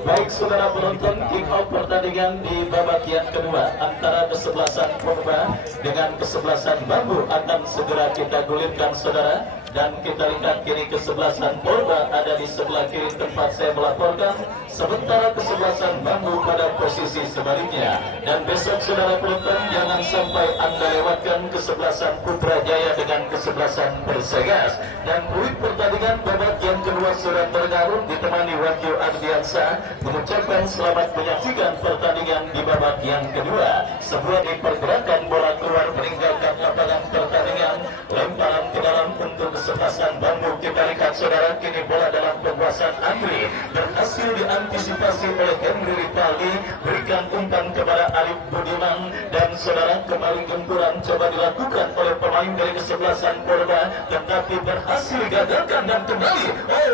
Baik saudara penonton, kick off pertandingan di babak yang kedua antara kesebelasan Purba dengan kesebelasan Bambu akan segera kita gulirkan saudara. Dan kita lihat kini kesebelasan Purba ada di sebelah kiri tempat saya melaporkan, sementara kesebelasan Bambu pada posisi sebaliknya. Dan besok saudara penonton, jangan sampai anda lewatkan kesebelasan Putra Jaya dengan kesebelasan Persegas. Dan peluit pertandingan babak yang kedua sudah bergarung ditemani Wahyu Ardiansa mengucapkan selamat menyaksikan pertandingan di babak yang kedua. Sebuah dipergerakan bola keluar meninggalkan lapangan pertandingan, lemparan ke dalam untuk kesebelasan Bambu. Kita lihat saudara, kini bola dalam penguasaan Andri berhasil diantisipasi oleh Henry Ripaldi, berikan umpan kepada Alif Budiman, dan saudara kembali gempuran coba dilakukan oleh pemain dari kesebelasan Purba, tetapi berhasil gagalkan dan kembali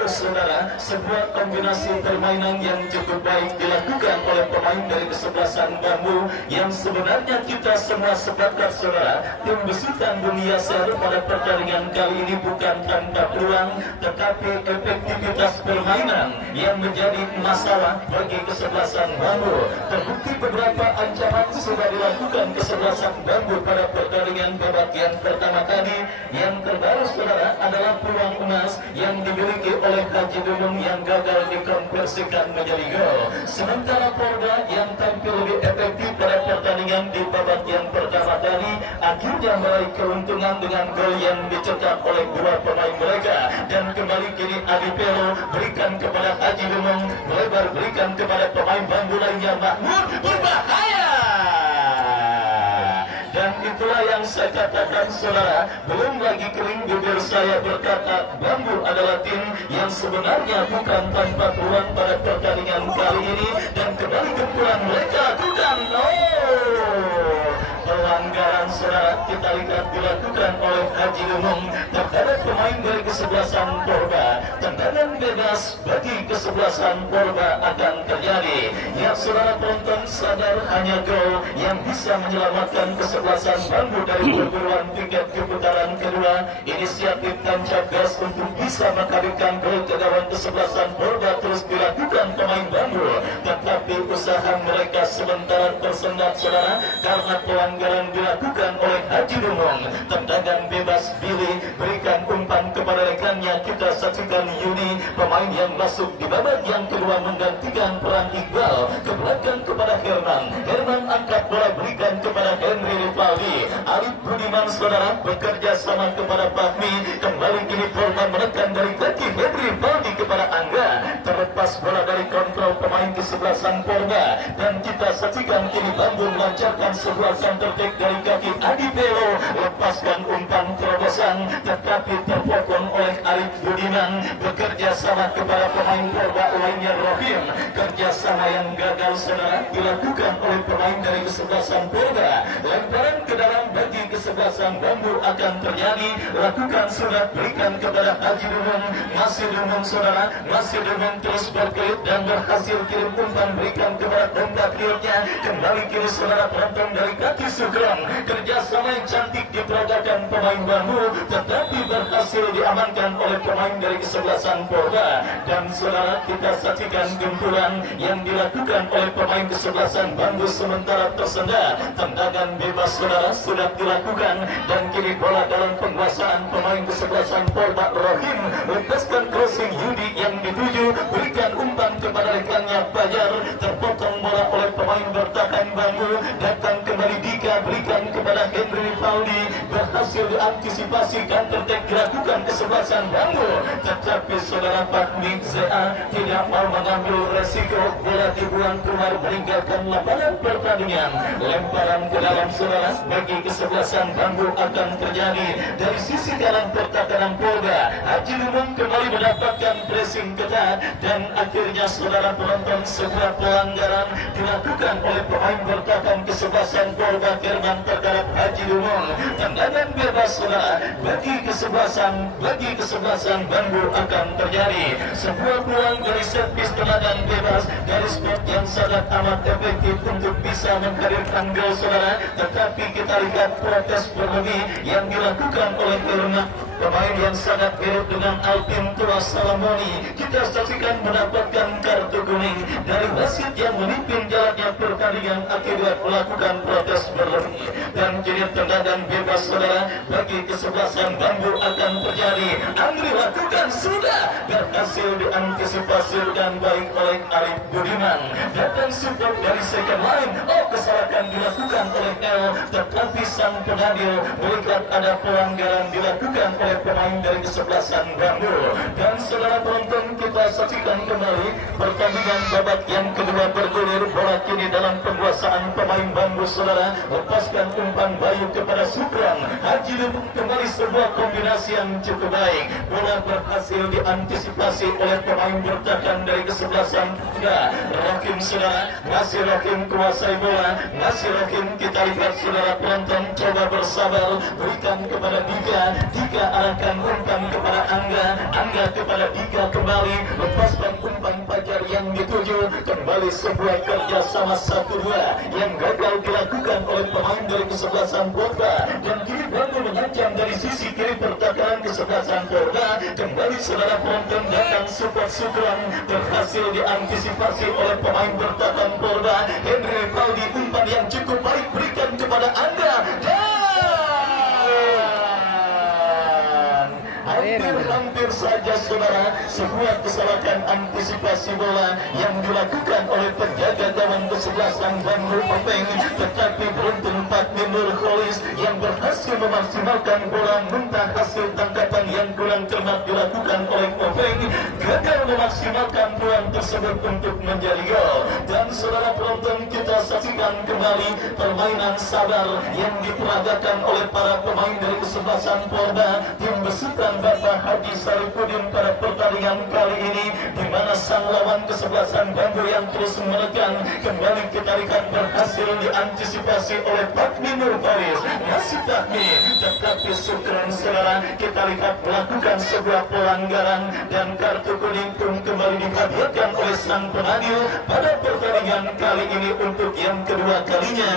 saudara sebuah kombinasi permainan yang cukup baik dilakukan oleh pemain dari kesebelasan Bambu, yang sebenarnya kita semua sepakat saudara, tim besutan dunia ser pada pertandingan kali ini bukan tanpa peluang, tetapi efektivitas permainan yang menjadi masalah bagi kesebelasan Bambu. Terbukti beberapa ancaman sudah dilakukan kesebelasan Bambu pada pertandingan babak yang pertama tadi. Yang terbaru saudara adalah peluang emas yang dimiliki oleh Haji Dudung yang gagal dikonversikan menjadi gol. Sementara Purba yang tampil lebih efektif pada pertandingan di babak yang pertama tadi akhirnya meraih keuntungan dengan gol yang dicetak oleh dua pemain mereka. Dan kembali kini Adi Pero berikan kepada Haji Dudung, melebar berikan kepada pemain Bambu lainnya, Makmur berbahaya. Dan itulah yang saya katakan saudara, belum lagi kering bibir saya berkata Bambu adalah tim yang sebenarnya bukan tanpa peluang pada pertandingan kali ini. Dan kembali gempuran mereka bukan pelanggaran saudara kita lihat dilakukan oleh Haji Lumung terhadap pemain dari kesebelasan Purba. Tendangan bebas bagi kesebelasan Purba akan terjadi. Ya saudara penonton, sadar hanya gol yang bisa menyelamatkan kesebelasan Bambu dari perguruan tiket ke putaran kedua. Inisiatif tancap gas untuk bisa menghadirkan gol ke gawang kesebelasan Purba terus dilakukan pemain Bambu, tetapi usaha mereka sementara tersendat saudara karena pelanggaran dilakukan oleh Haji Lumung. Tendangan bebas Billy berikan umpan kepada rekannya. Kita saksikan Yudi, pemain yang masuk di babak yang kedua menggantikan peran Iqbal, ke belakang kepada Herman. Herman angkat bola berikan kepada Henry Ripaldi. Alif Budiman saudara bekerja sama kepada Fahmi. Kembali kini Purba menekan dari kaki Henry Ripaldi kepada Angga. Terlepas bola dari kontrol pemain kesebelasan Purba, dan kita saksikan kini Bambu melancarkan sebuah counter attack dari kaki Adi Pero, lepaskan umpan terobosan tetapi terpotong oleh Alif Budiman. Bekerja sama kepada pemain Purba lainnya Rohim. Kerjasama yang gagal saudara dilakukan oleh pemain dari kesebelasan Purba. Lemparan ke dalam bagi kesebelasan Bambu akan terjadi. Lakukan surat berikan kepada Haji Dumung. Masih Dumung saudara, masih Dumung terus berkelit dan berhasil kirim umpan berikan kepada tempat kirinya. Kembali kiri saudara penonton dari kaki Sugeng. Kerjasama yang cantik diperagakan pemain Bambu, tetapi berhasil diamankan oleh pemain dari kesebelasan Purba. Dan saudara kita saksikan gempuran yang dilakukan oleh pemain kesebelasan Bambu sementara tersendat. Tendangan bebas saudara sudah dilakukan dan kini bola dalam penguasaan pemain kesebelasan Purba. Rohim lepaskan crossing Yudi yang dituju, berikan umpan kepada rekannya Fajar. Terpotong bola oleh pemain bertahan Bambu. Datang kembali Dika, berikan kepada Henry Ripaldi. Berhasil diantisipasi counter attack dilakukan kesebelasan Bambu, tetapi saudara Fahmi ZA tidak mau mengambil resiko. Bola dibuang keluar meninggalkan lapangan pertandingan. Lemparan ke dalam saudara bagi kesebelasan Bambu akan terjadi dari sisi kanan pertahanan Purba. Haji Lumung kembali mendapatkan pressing ketat dan akhirnya saudara penonton sebuah pelanggaran dilakukan oleh pemain bertahan kesebelasan Purba Herman terhadap Haji Lumung. Tendangan bebas saudara bagi kesebelasan Bambu akan terjadi. Sebuah peluang dari servis tendangan bebas dari spot yang sangat amat efektif untuk bisa menghadirkan gol saudara, tetapi kita lihat protes berlebih yang dilakukan oleh Herman pemain yang sangat mirip dengan Alvin Tua Salamoni. Kita saksikan mendapatkan kartu kuning dari wasit yang memimpin jalannya pertandingan akibat melakukan protes berlebih. Dan kini tendangan bebas saudara bagi kesebelasan Bambu akan terjadi. Andri lakukan sudah berhasil diantisipasi dengan baik oleh Arif Budiman. Datang support dari second line. Oh, kesalahan dilakukan oleh El, tetapi sang pengadil melihat ada pelanggaran dilakukan oleh pemain dari kesebelasan Bambu. Dan saudara penonton, kita saksikan kembali pertandingan babak yang kedua bergulir. Bola kini dalam penguasaan pemain Bambu saudara. Lepaskan umpan Bayu kepada Sukran. Haji Lubung kembali sebuah kombinasi yang cukup baik. Bola berhasil diantisipasi oleh pemain bertahan dari kesebelasan Bunda. Rohim saudara, masih Rohim kuasai bola. Masih Rohim, kita lihat saudara penonton, coba bersabar, berikan kepada Dika. Dika arahkan umpan kepada Angga. Angga kepada Dika kembali. Lepaskan umpan Fajar yang dituju. Kembali sebuah kerjasama 1-2 yang gagal dilakukan oleh pemain dari kesebelasan Porda. Dan kini Bambu mengancam dari sisi kiri pertahanan kesebelasan Porda. Kembali saudara penonton, datang support Sukron, berhasil diantisipasi oleh pemain bertahan Porda. Henry Paldi, umpan yang cukup baik berikan kepada Angga. Hampir saja saudara sebuah kesalahan antisipasi bola yang dilakukan oleh penjaga gawang kesebelasan Bambu Openg, tetapi beruntung Fatmi Nurholis yang berhasil memaksimalkan bola, mentah hasil tangkapan yang kurang cermat dilakukan oleh Openg, gagal memaksimalkan peluang tersebut untuk menjadi gol. Dan saudara penonton, kita saksikan kembali permainan sabar yang diperagakan oleh para pemain dari kesebelasan Porda, tim besutan Bapak Haji Sarifudin pada pertandingan kali ini, di mana sang lawan kesebelasan Bambu yang terus menekan kembali kita lihat berhasil diantisipasi oleh Fatmi Nurholis. Masih Fatmi, tetapi Sukron saudara kita lihat melakukan sebuah pelanggaran dan kartu kuning pun kembali dihadiahkan oleh sang penadil pada pertandingan kali ini untuk yang kedua kalinya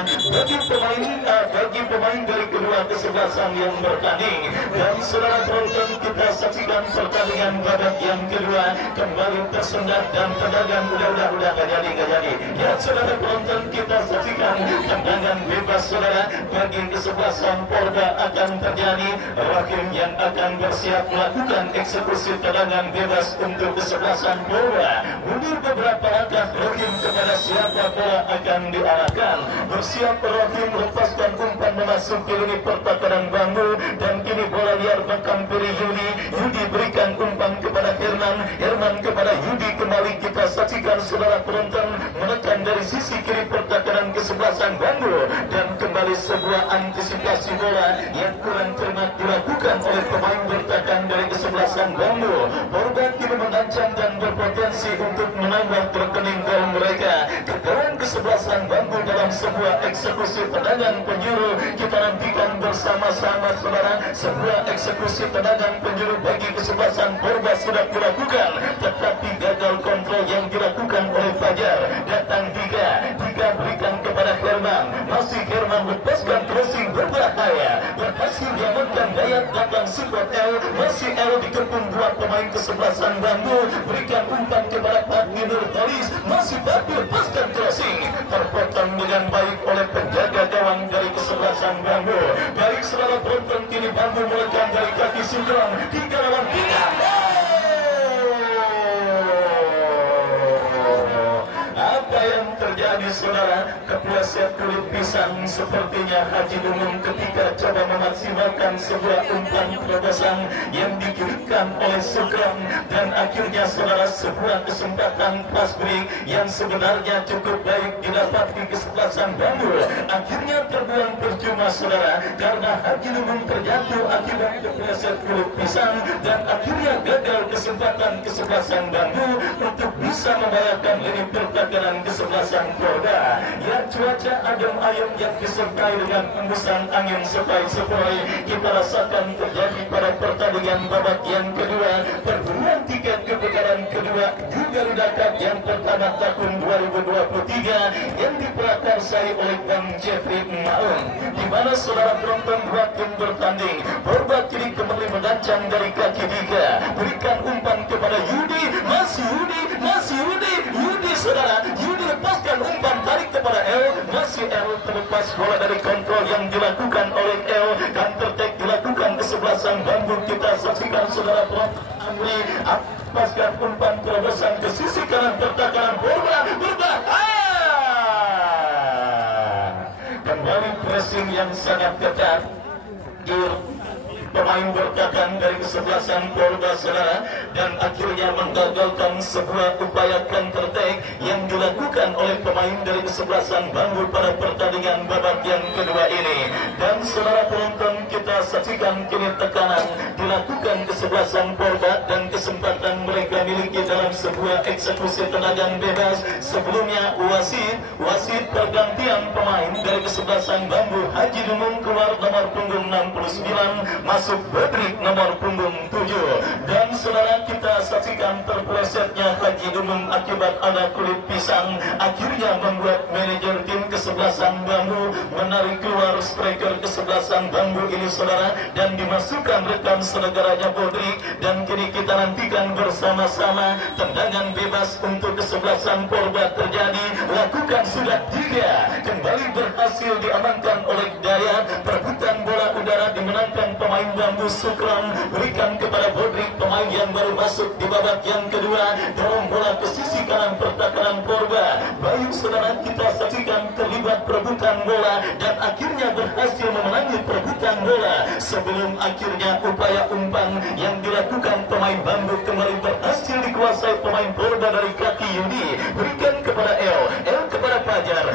bagi pemain dari kedua kesebelasan yang bertanding. Dan saudara penonton, kita saksikan pertandingan babak yang kedua kembali tersendat dan tendangan udah gak jadi. Ya saudara penonton, kita saksikan tendangan bebas saudara bagi kesebelasan Porda akan terjadi. Rahim yang akan bersiap melakukan eksekusi tendangan bebas untuk kesebelasan Porda. Mundur beberapa langkah Rahim kepada siapa bola akan diarahkan. Bersiap Rahim, lepaskan umpan memasuki lini pertahanan Bambu, dan kini bola liar menghampiri Yudi berikan umpan kepada Herman kepada Yudi. Kembali kita saksikan saudara penonton menekan dari sisi kiri pertahanan kesebelasan Bambu, dan kembali sebuah antisipasi bola yang kurang cermat dilakukan oleh pemain bertahan dari kesebelasan Bambu. Korban kini mengancam dan berpotensi untuk menambah rekening gol mereka. Kegagalan kesebelasan Bambu dalam sebuah eksekusi tendangan penjuru, kita nantikan bersama-sama saudara. Sebuah eksekusi tendangan penjuru bagi kesebelasan Porda sudah dilakukan, tetapi gagal kontrol yang dilakukan oleh Fajar. Datang Dika berikan kepada Herman. Masih Herman lepaskan crossing berbahaya, berhasil diamankan Dayat. Datang support El, masih El dikepung dua pemain kesebelasan Bambu, berikan umpan kepada Fatmi Nurholis. Masih Fatmi lepaskan crossing, terpotong dengan baik oleh penjaga gawang dari kesebelasan Bambu. Baik saudara penonton, kini Bambu melekam dari kaki Sugeng, 3 lawan 3. Apa yang terjadi saudara? Kepleset kulit pisang sepertinya Haji Dumung ketika coba memaksimalkan sebuah umpan terobosan yang dikirimkan oleh Sugeng, dan akhirnya saudara sebuah kesempatan fast break yang sebenarnya cukup baik didapati kesebelasan Bambu akhirnya terbuang percuma saudara, karena Haji Dumung terjatuh akibat kepleset kulit pisang, dan akhirnya gagal kesempatan kesebelasan Bambu untuk bisa membayarkan lini pertahanan kesebelasan Porda. Ya, cuaca adem ayem yang disertai dengan embusan angin sepoi-sepoi kita rasakan terjadi pada pertandingan babak yang kedua. Perburuan tiket ke putaran kedua juga Dekat yang pertama tahun 2023 yang diprakarsai oleh Bang Jeffrey Maung, di mana saudara penonton dua tim bertanding. Purba kini kembali mengancam dari kaki tiga, berikan umpan kepada Yudi, masih Yudi saudara, Yudi lepaskan umpan, tarik kepada El, masih El terlepas bola dari kontrol yang dilakukan oleh El, counter attack dilakukan ke sebelah sang Bambu. Kita saksikan saudara penonton Amri lepaskan umpan terobosan ke sisi kanan pertahanan Purba. Kembali pressing yang sangat ketat. Pemain bertahan dari kesebelasan Purba saudara, dan akhirnya menggagalkan sebuah upaya counter attack yang dilakukan oleh pemain dari kesebelasan Bambu pada pertandingan babak yang kedua ini. Dan saudara penonton, kita saksikan kini tekanan dilakukan kesebelasan Purba dan kesempatan mereka miliki dalam sebuah eksekusi tendangan bebas. Sebelumnya wasit pergantian pemain dari kesebelasan Bambu, Haji Dumung keluar nomor punggung 69, masuk Bedrik nomor punggung 7. Dan saudara, kita saksikan terplesetnya Haji Dumung akibat ada kulit pisang, akhirnya membuat manajer tim kesebelasan Bambu menarik keluar striker kesebelasan Bambu ini saudara, dan dimasukkan rekan senegaranya Bedrik. Dan kini kita nantikan bersama-sama tendangan bebas untuk kesebelasan Purba terjadi, lakukan sudah 3, kembali berhasil diamankan oleh Dayat. Perebutan bola udara dimenangkan pemain Bambu. Sukram berikan kepada Bodrik, pemain yang baru masuk di babak yang kedua, dorong bola ke sisi kanan pertahanan Purba. Bayu saudara, kita saksikan terlibat perebutan bola dan akhirnya berhasil memenangi perebutan bola sebelum akhirnya upaya umpan yang dilakukan pemain Bambu kembali berhasil dikuasai pemain Purba dari kaki Yudi. Berikan kepada El kepada Pajar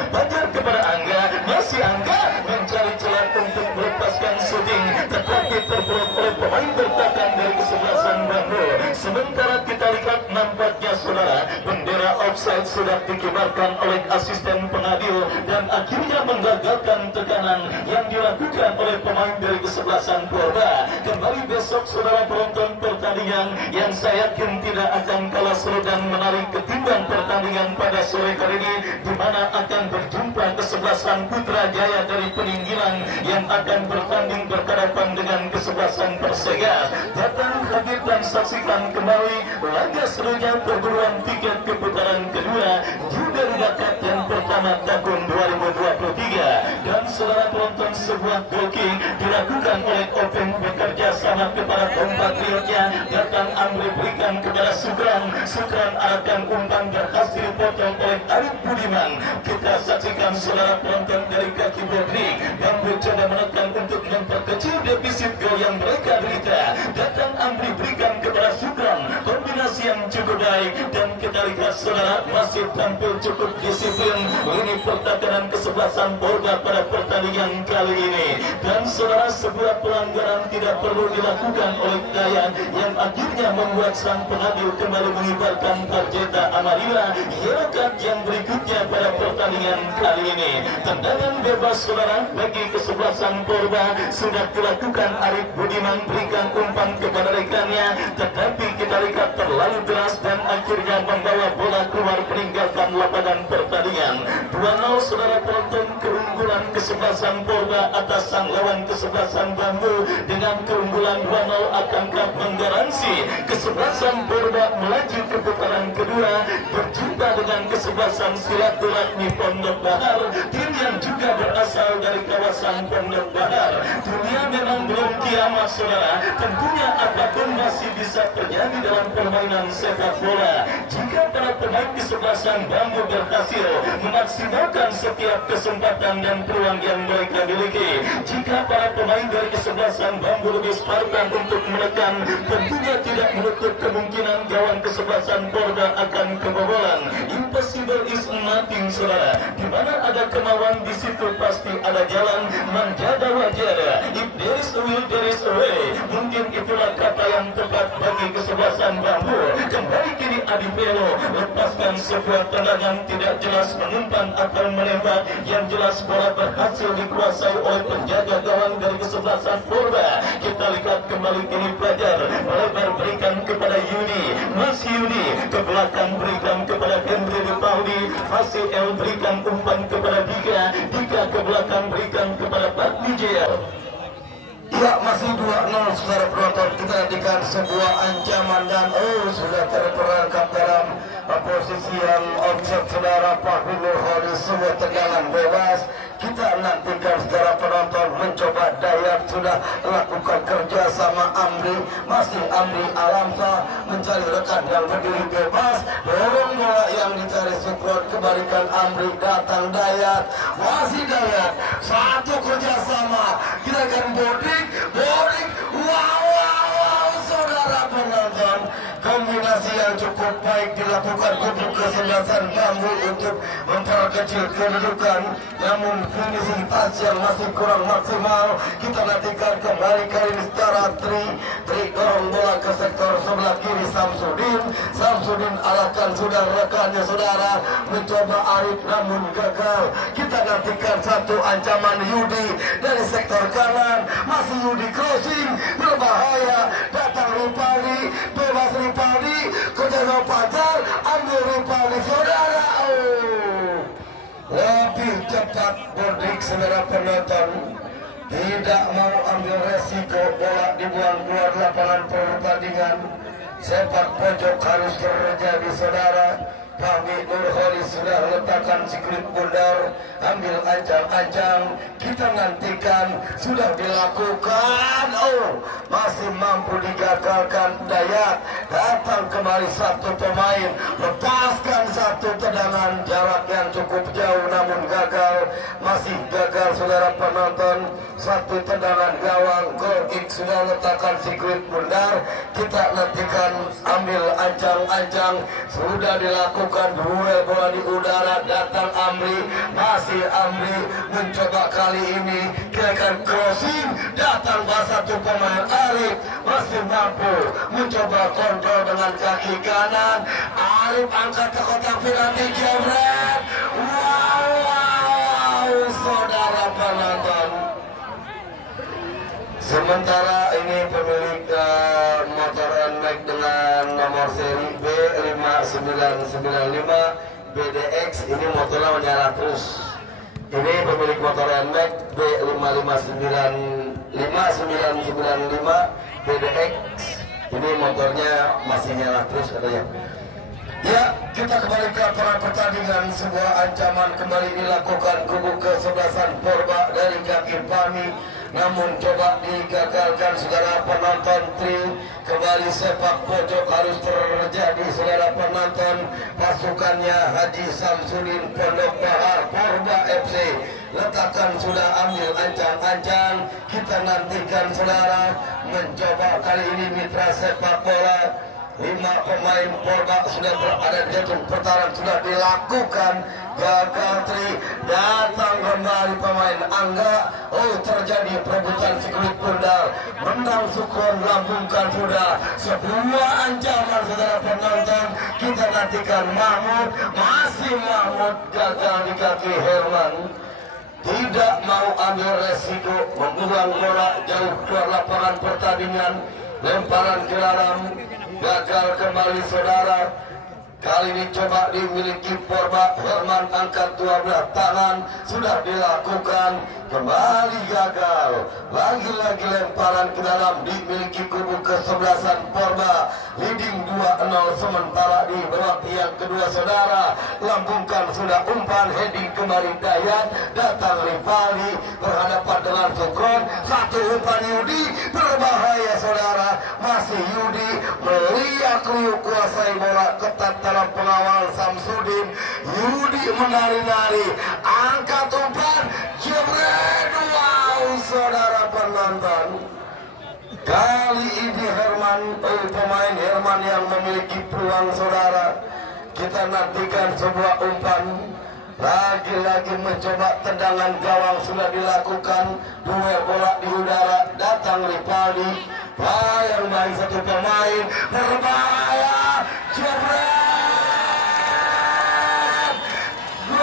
kepada Angga, masih Angga mencari celah untuk melepaskan shooting, tetapi terblok oleh pemain bertahan dari kesebelasan Bambu. Sementara kita lihat nampaknya saudara, bendera offside sudah dikibarkan oleh asisten pengadil dan akhirnya menggagalkan tekanan yang dilakukan oleh pemain dari kesebelasan Purba. Kembali besok saudara penonton pertandingan yang saya yakin tidak akan kalah seru dan menarik ketimbang pertandingan pada sore hari ini, di mana akan berjumpa kesebelasan Putra Jaya dari Peninggilan yang akan bertanding berhadapan dengan kesebelasan Persega. Datang hadir dan saksikan kembali laga serunya perburuan tiket ke putaran kedua juga Dekat yang pertama tahun 2023. Dan saudara penonton, sebuah goal kick dilakukan oleh Openg bekerja sama kepada kompatriotnya. Datang Amri berikan kepada Sukran arahkan umpan berhasil potong oleh Arif Budiman. Kita saksikan saudara penonton dari kaki Bodrik yang mencoba menekan untuk memperkecil defisit gol yang mereka derita. Datang Amri berikan kepada Sukran, kombinasi yang cukup baik, dan kita lihat saudara masih tampil cukup disiplin lini pertahanan kesebelasan Purba pada pertandingan kali ini. Dan saudara, sebuah pelanggaran tidak perlu dilakukan oleh Dayan yang akhirnya membuat sang pengadil kembali mengibarkan tarjeta Amarilla yellow card yang berikutnya pada pertandingan kali ini. Tendangan bebas saudara bagi kesebelasan Purba sudah dilakukan. Arif Budiman berikan umpan kepada rekannya, tetapi kita lihat terlalu deras dan akhirnya membawa bola keluar meninggalkan lapangan pertandingan. 2-0 saudara penonton, keunggulan kesebelasan Purba atas sang lawan kesebelasan Bambu. Dengan keunggulan 2-0 akankah menggaransi kesebelasan Purba melaju ke putaran kedua berjumpa dengan kesebelasan Silaturahmi Pondok Bahar, tim yang juga berasal dari kawasan Pondok Bahar. Dunia memang belum kiamat saudara, tentunya apapun masih bisa terjadi dalam permainan sepak bola. Jika para pemain kesebelasan Bambu berhasil memaksimalkan setiap kesempatan dan peluang yang mereka miliki, jika para pemain dari kesebelasan Bambu lebih spartan untuk menekan, tentunya tidak menutup kemungkinan gawang kesebelasan Purba akan kebobolan. Impossible is nothing saudara. Di mana ada kemauan di situ pasti ada jalan. Menjaga wajar. If there is a will, there is a way. Mungkin itulah kata yang tepat bagi kesebelasan Bambu. Kembali kini Adi Belo lepaskan sebuah tendangan tidak jelas mengumpan atau menembak. Yang jelas bola berhasil dikuasai oleh penjaga gawang dari kesebelasan Purba. Kita lihat kembali kini Pajar melebar berikan kepada Yudi, masih Yudi ke belakang berikan kepada Henry Ripaldi, masih El berikan umpan kepada Dika ke belakang berikan kepada Pak Wijaya. Ya, masih 2-0 saudara penonton. Kita nantikan sebuah ancaman dan sudah terperangkap dalam posisi yang offset saudara Pak Nurholis, sebuah tendangan bebas. Kita nantikan saudara penonton mencoba Dayat sudah lakukan kerja sama Amri, masih Amri Alamsa mencari rekan yang berdiri bebas, dorong bola yang dicari Sukron, kembalikan Amri, datang Dayat, masih Dayat, satu kerjasama, kita akan boarding, wow, saudara penonton, kombinasi yang cukup baik dilakukan kubu kesebelasan Bambu untuk memperkecil kedudukan, namun finishing touch yang masih kurang maksimal. Kita nantikan kembali kali ini secara tri dorong bola ke sektor sebelah kiri Samsudin arahkan sudah rekannya saudara, mencoba Arif namun gagal. Kita nantikan satu ancaman Yudi dari sektor kanan, masih Yudi crossing berbahaya, datang Ripaldi, bebas Ripaldi, kejaga pacar, ambil Ripaldi saudara. Lebih cepat Bordik saudara penonton, tidak mau ambil resiko, bola dibuang keluar lapangan pertandingan. Sepak pojok harus terjadi saudara. Kami Nurholis sudah letakkan siklit bundar, ambil ancang-ancang, kita nantikan, sudah dilakukan, masih mampu digagalkan Dayat, datang kembali satu pemain, lepaskan satu tendangan jarak yang cukup jauh namun gagal, masih gagal saudara penonton, satu tendangan gawang, goal kick sudah letakkan siklit bundar, kita nantikan, ambil ancang-ancang, sudah dilakukan duel bola di udara, datang Amri, masih Amri mencoba kali ini kira-kira crossing, datang satu pemain Arif, masih mampu mencoba kontrol dengan kaki kanan, Arif angkat ke kotak penalti, jebret, wow, saudara penonton. Sementara ini pemilik motor NMAX dengan nomor seri B5995 BDX, ini motornya menyala terus. Ini pemilik motor NMAX B5995 BDX, ini motornya masih nyala terus katanya. Ya, kita kembali ke lapangan pertandingan. Sebuah ancaman kembali dilakukan kubu kesebelasan Porba dari kaki Pami, namun coba digagalkan saudara penonton. Kembali sepak pojok harus terjadi saudara penonton. Pasukannya Haji Samsudin Pondok Bahar Porba FC letakkan sudah ambil ancang-ancang. Kita nantikan saudara mencoba kali ini mitra sepak bola. 5 pemain Porba sudah berada di jantung pertahanan, sudah dilakukan, gagal datang kembali pemain Angga, terjadi perebutan siklit bundar, menang Sukron, lambungkan sudah sebuah ancaman saudara penonton. Kita nantikan Mahmud, masih Mahmud gagal di kaki Herman, tidak mau ambil resiko, membuang bola jauh keluar lapangan pertandingan, lemparan ke dalam, gagal kembali saudara. Kali ini coba dimiliki Porba, Herman angkat 12 tangan, sudah dilakukan, kembali gagal. Lagi-lagi lemparan ke dalam dimiliki kubu kesebelasan Porba, leading 2-0 sementara di babak yang kedua saudara. Lambungkan sudah umpan, heading kembali Dayat, datang Ripaldi berhadapan dengan Sukron, satu umpan Yudi berbahaya saudara, masih Yudi meliak-liuk kuasai bola, ketat dalam pengawal Samsudin. Yudi menari-nari, angkat umpan, jebret, wow saudara penonton. Kali ini Herman, pemain Herman yang memiliki peluang saudara. Kita nantikan sebuah umpan, lagi-lagi mencoba tendangan gawang sudah dilakukan, duel bola di udara, datang Ripaldi, yang baik satu pemain, berbahaya, jebret, gol,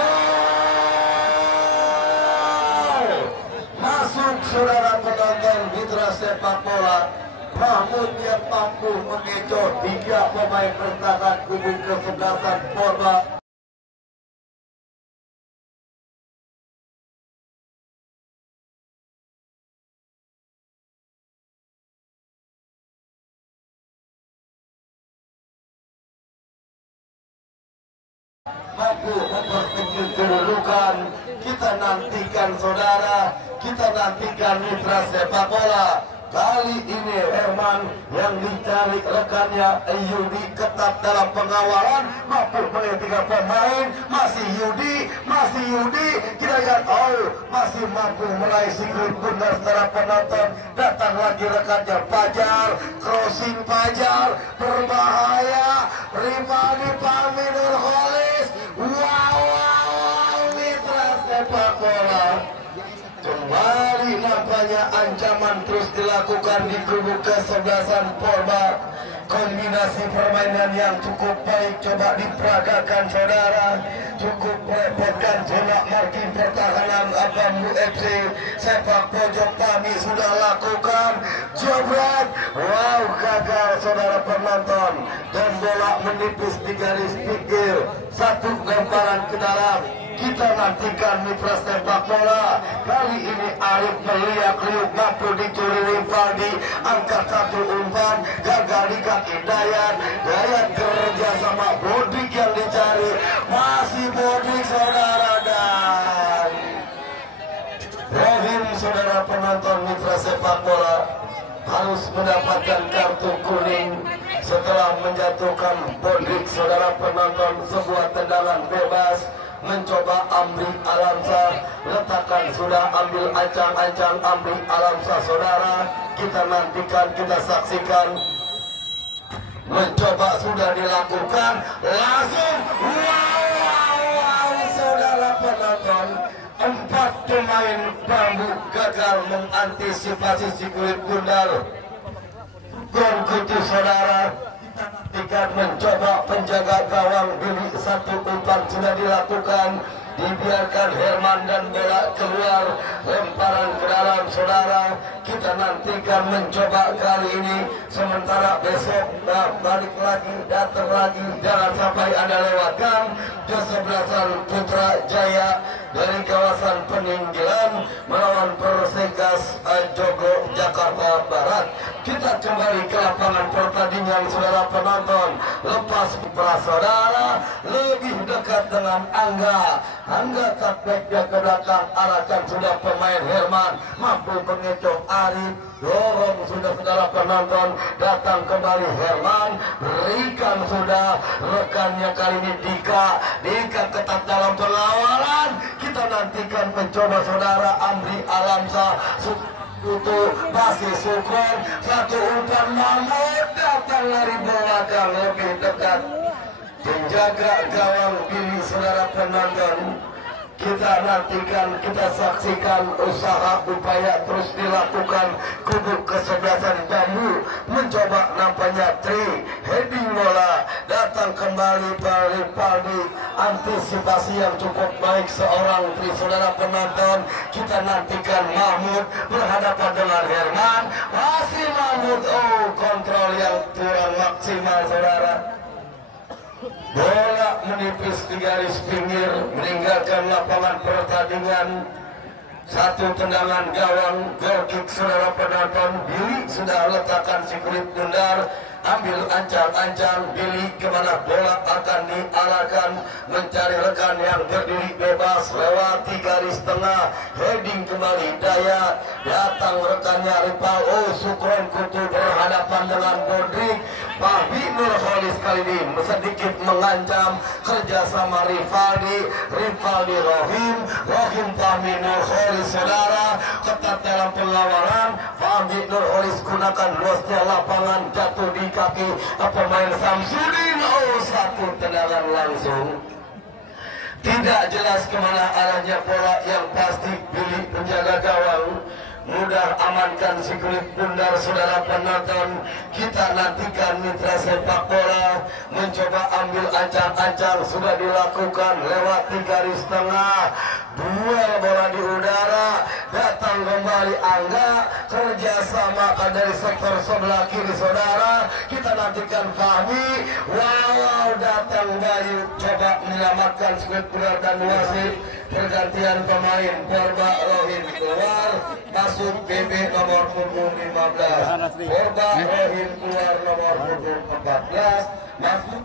masuk saudara penonton mitra sepak bola. Mahmud namun dia mampu mengecoh 3 pemain bertahan kubu kesebelasan Porba. Mampu memperkecil kedudukan. Kita nantikan saudara, kita nantikan mitra sepak bola. Kali ini Herman yang dicari rekannya Yudi ketat dalam pengawalan, mampu melihat 3 pemain. Masih Yudi, kita lihat masih mampu meraih sikut benar secara penonton. Datang lagi rekannya Fajar, crossing Fajar berbahaya. Rifani Fahmi Nurholis, wow, mitra sepak bola. Kembali nampaknya ancaman terus dilakukan di kubu kesebelasan Porba. Kombinasi permainan yang cukup baik coba diperagakan saudara. Cukup merepotkan coba marking pertahanan Abang UFC. Sepak pojok kami sudah lakukan. Jebret, wow, gagal saudara penonton. Dan bola menipis di garis pinggir. Satu lemparan ke dalam. Kita nantikan mitra sepak bola. Kali ini Arif meliak-liuk mampu dicuri Rivaldi. Angkat 1 umpan, gagal di kaki Dayat. Dayat kerja sama Bodrik yang dicari. Masih Bodrik saudara, dan Rohim saudara penonton mitra sepak bola harus mendapatkan kartu kuning setelah menjatuhkan Bodrik saudara penonton. Sebuah tendangan bebas. Mencoba Amri Alamsa, letakkan sudah ambil ancang-ancang Amri Alamsa saudara. Kita nantikan, kita saksikan. Mencoba sudah dilakukan, langsung wow, saudara penonton. 4 pemain Bambu gagal mengantisipasi si kulit bundar. Gol kutu saudara. Kita mencoba penjaga gawang Billy, 1 umpan sudah dilakukan. Dibiarkan Herman dan bola keluar, lemparan ke dalam saudara. Kita nantikan mencoba kali ini. Sementara besok balik lagi, datang lagi. Jangan sampai ada lewatkan. Kesebelasan Putra Jaya dari kawasan Peninggalan melawan Persegas Jogo Jakarta Barat. Kita kembali ke lapangan pertandingan saudara penonton. Lepas para saudara lebih dekat dengan Angga cutback dia ke belakang, arahkan sudah pemain Herman, mampu mengecoh Arif. Lorong sudah saudara penonton, datang kembali Herman, berikan sudah rekannya kali ini Dika ketat dalam pengawalan. Kita nantikan mencoba saudara Amri Alamsa. Itu masih Sukron, 1 umpan Mahmud, datang lari belakang lebih dekat. Penjaga gawang Billy saudara penonton. Kita nantikan, kita saksikan usaha upaya terus dilakukan kubu kesebelasan Bambu. Mencoba nampaknya heading bola, datang kembali Rivaldi. Antisipasi yang cukup baik seorang saudara penonton. Kita nantikan Mahmud berhadapan dengan Herman. Masih Mahmud, kontrol yang kurang maksimal saudara. Bola menipis di garis pinggir, meninggalkan lapangan pertandingan. 1 tendangan gawang, goal kick saudara penonton. Billy sudah letakkan si kulit bundar, ambil ancang-ancang. Billy kemana bola akan diarahkan, mencari rekan yang berdiri bebas, lewati garis tengah, heading kembali Dayat. Datang rekannya Ripal, Sukron Kutu berhadapan dengan Bodrik. Fahmi Nurholis kali ini sedikit mengancam, kerjasama Rivaldi Rohim Fahmi Nurholis saudara, ketat dalam pengawalan. Fahmi Nurholis gunakan luasnya lapangan, jatuh di kaki pemain Samsudin. 1 tendangan langsung. Tidak jelas kemana arahnya bola, yang pasti Billy penjaga gawang mudah amankan si kulit bundar saudara penonton. Kita nantikan mitra sepak bola mencoba ambil ancang-ancang, sudah dilakukan lewati garis tengah. Duel bola di udara, datang kembali Angga kerjasama dari sektor sebelah kiri saudara. Kita nantikan Fahmi. Wow, datang Bayu coba menyelamatkan skuad benar dan wasit. Pergantian pemain Porba Rohim keluar, masuk BB nomor punggung 15. Porba Rohim keluar nomor punggung 14, masuk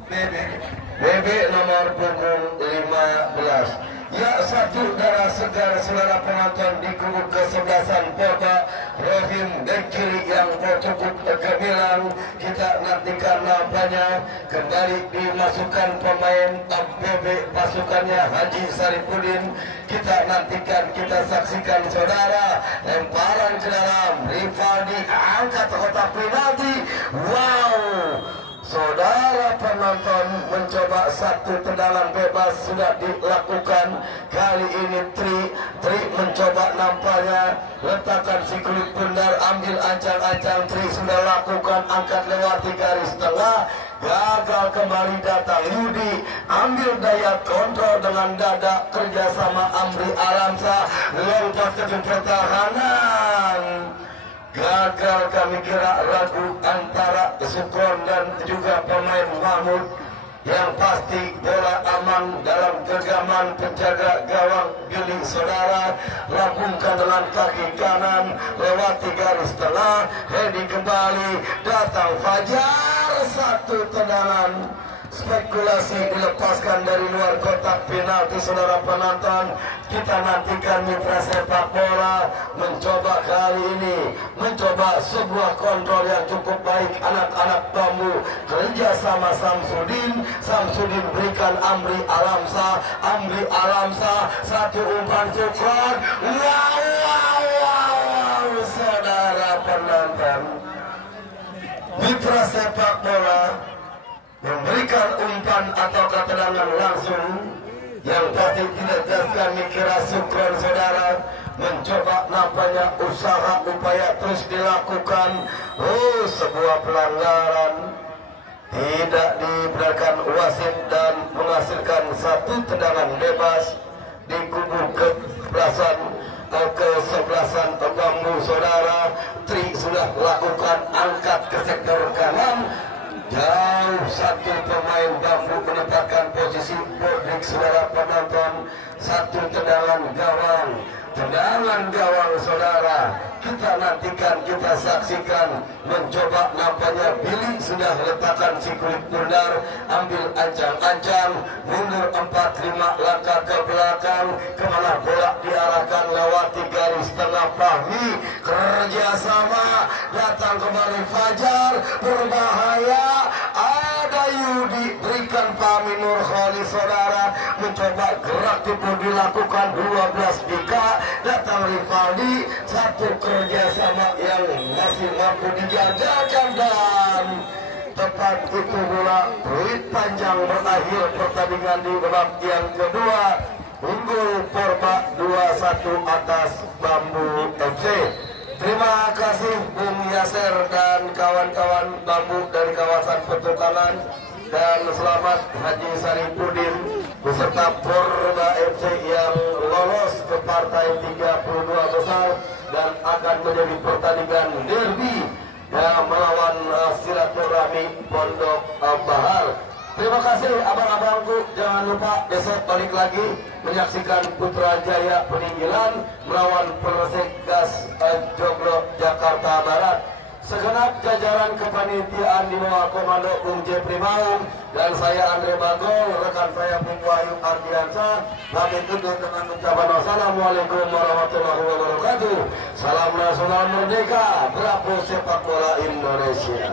BB nomor punggung 15. Ya, satu darah segar saudara penonton di kubu kesebelasan Porba Rohim dan kiri yang cukup gemilang. Kita nantikan nampaknya kembali dimasukkan pemain BB pasukannya Haji Saripudin. Kita nantikan, kita saksikan saudara, lemparan ke dalam, Rivaldi angkat kotak penalti. Wow, saudara penonton mencoba satu tendangan bebas sudah dilakukan. Kali ini Tri mencoba nampaknya letakkan si kulit bundar, ambil ancang-ancang. Tri sudah lakukan, angkat lewati garis tengah, gagal kembali datang Yudi, ambil daya kontrol dengan dada kerjasama Amri Alamsa, lompat ke pertahanan. Gagal, kami kira ragu antara Sukron dan juga pemain Mahmud. Yang pasti bola aman dalam genggaman penjaga gawang Billy saudara. Lambungkan dengan kaki kanan, lewati garis tengah, heading kembali, datang Fajar, satu tendangan spekulasi dilepaskan dari luar kotak penalti saudara penonton. Kita nantikan mitra sepak bola mencoba kali ini, mencoba sebuah kontrol yang cukup baik anak-anak Bambu kerja sama Samsudin berikan Amri Alamsa, satu umpan Sukron. Wow, saudara penonton, mitra sepak bola memberikan umpan atau tendangan langsung yang pasti tidak jelaskan mikira Sukron saudara. Mencoba nampaknya upaya terus dilakukan. Sebuah pelanggaran tidak dibenarkan wasit dan menghasilkan satu tendangan bebas di kubu kesebelasan Bambu saudara. Tri sudah lakukan angkat ke sektor kanan. Jauh satu pemain Bambu menempatkan posisi Bodrik saudara penonton. Satu tendangan gawang saudara. Kita nantikan, kita saksikan. Mencoba nampaknya Billy sudah letakkan si kulit bundar, ambil ancang-ancang, mundur 4-5 langkah ke belakang. Kemana bola diarahkan, lewati garis tengah Fahmi kerjasama, datang kembali Fajar, berbahaya. Ada Yudi, berikan Fahmi Nurkholi saudara. Mencoba gerak tipu dilakukan 12 Dika, datang Rivaldi, satu kerjasama yang masih mampu dijagakan dan tepat itu bola peluit panjang berakhir pertandingan di babak yang kedua. Unggul Porba 2-1 atas Bambu FC. Terima kasih Bung Yaser dan kawan-kawan Bambu dari kawasan Petukangan, dan selamat Haji Saripudin beserta Porba FC yang lolos ke partai 32 besar dan akan menjadi pertandingan derby melawan Silaturahmi Pondok Bahar. Terima kasih abang-abangku, jangan lupa besok balik lagi menyaksikan Putra Jaya Peninggilan melawan Persik Gas Joglo Jakarta Barat. Segenap jajaran kepanitiaan di bawah komando Bung Jepri Maung dan saya Andre Bagong, rekan saya Bung Wahyu Ardiansa, kami tutup dengan ucapan wassalamualaikum warahmatullahi wabarakatuh. Salam nasional merdeka, bravo sepak bola Indonesia.